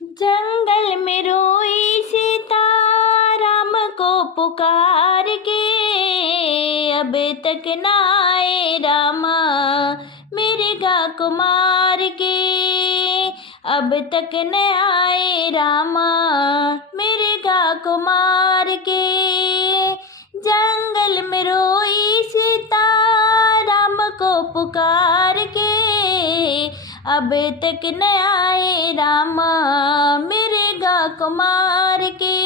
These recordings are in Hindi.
जंगल में रोई सीता राम को पुकार के, अब तक न आए रामा मृगा को मार के। अब तक न आए रामा मृगा को मार के। जंगल में रोई सीता राम को पुकार के, अब तक न आए रामा मृगा को मार के।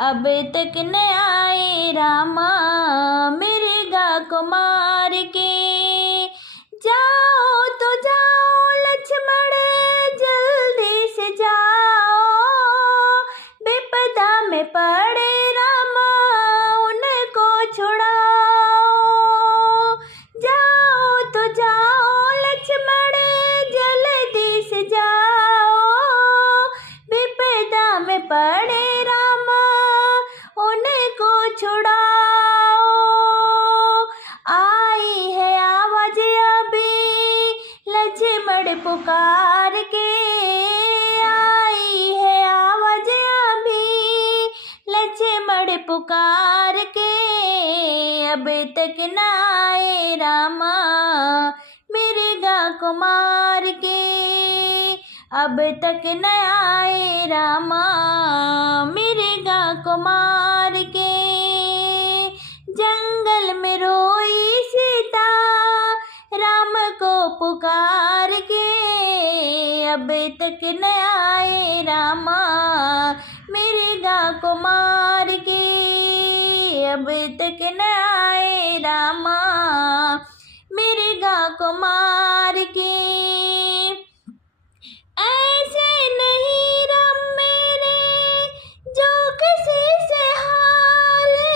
अब तक न आए रामा मृगा को मार के। जाओ तो जाओ लक्ष्मण जल्दी से जाओ, विपदा में पड़े रामा उनको छुड़ाओ। जाओ तो जाओ लक्ष्मण जल्दी से जाओ, विपदा में पड़े रामा उनको छुड़ाओ। आई है आवाज अभी लक्ष्मण पुकार के, आई है आवाज अभी लक्ष्मण पुकार के। अब तक न आए रामा मृगा को मार के। अब तक न आए रामा मृगा को मार के। जंगल में रोई सीता राम को पुकार के, अब तक न आए रामा मृगा को मार के। अब तक न आए रामा मृगा को मार के। ऐसे नहीं राम मेरे जो किसी से हारे,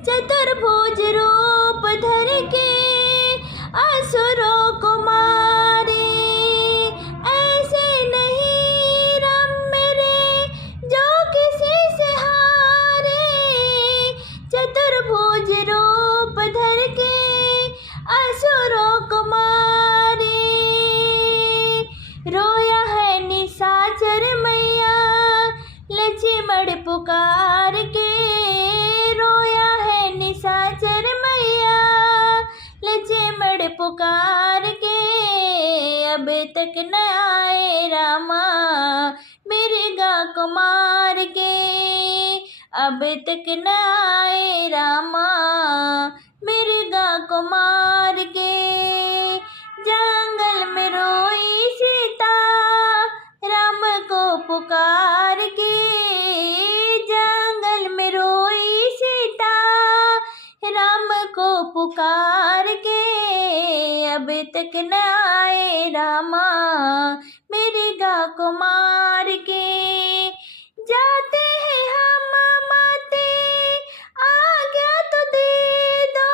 चतुर्भुज रूप धर के असुरों को मारे। ऐसे नहीं राम मेरे जो किसी से हारे, चतुर्भुज रूप धर के असुरों को मारे। रोया है निशाचर मैया लक्ष्मण पुकार के, रोया है निशाचर मैया लक्ष्मण पुकार के। अब तक न आए रामा मृगा को मार के। अब तक न आए रामा मृगा को मार के। जंगल में रोई सीता राम को पुकार के, जंगल में रोई सीता राम को पुकार के। अब तक न आए रामा मृगा को मार के। जाते हैं हम माते आज्ञा तो दे दो,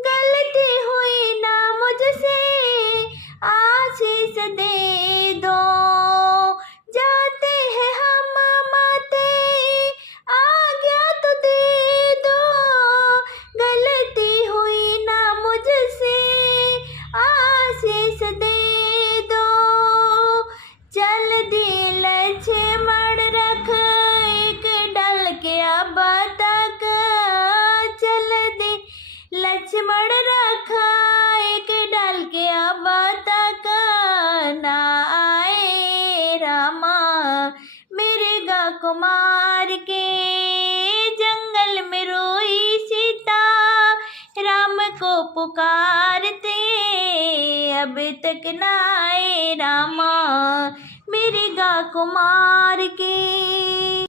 गलती हुई ना मुझसे आशीष दे दो। जाते हैं हम माते आज्ञा तो दे दो, गलती हुई ना मुझसे आशीष दे दो। चल दे लक्ष्मण रख एक डल के अब तक, चल दे लक्ष्मण रख एक डल के अब तक ना आए रामा मृगा को मार के। जंगल में रोई सीता राम को पुकारते, अब तक न आए रामा मृगा को मार के।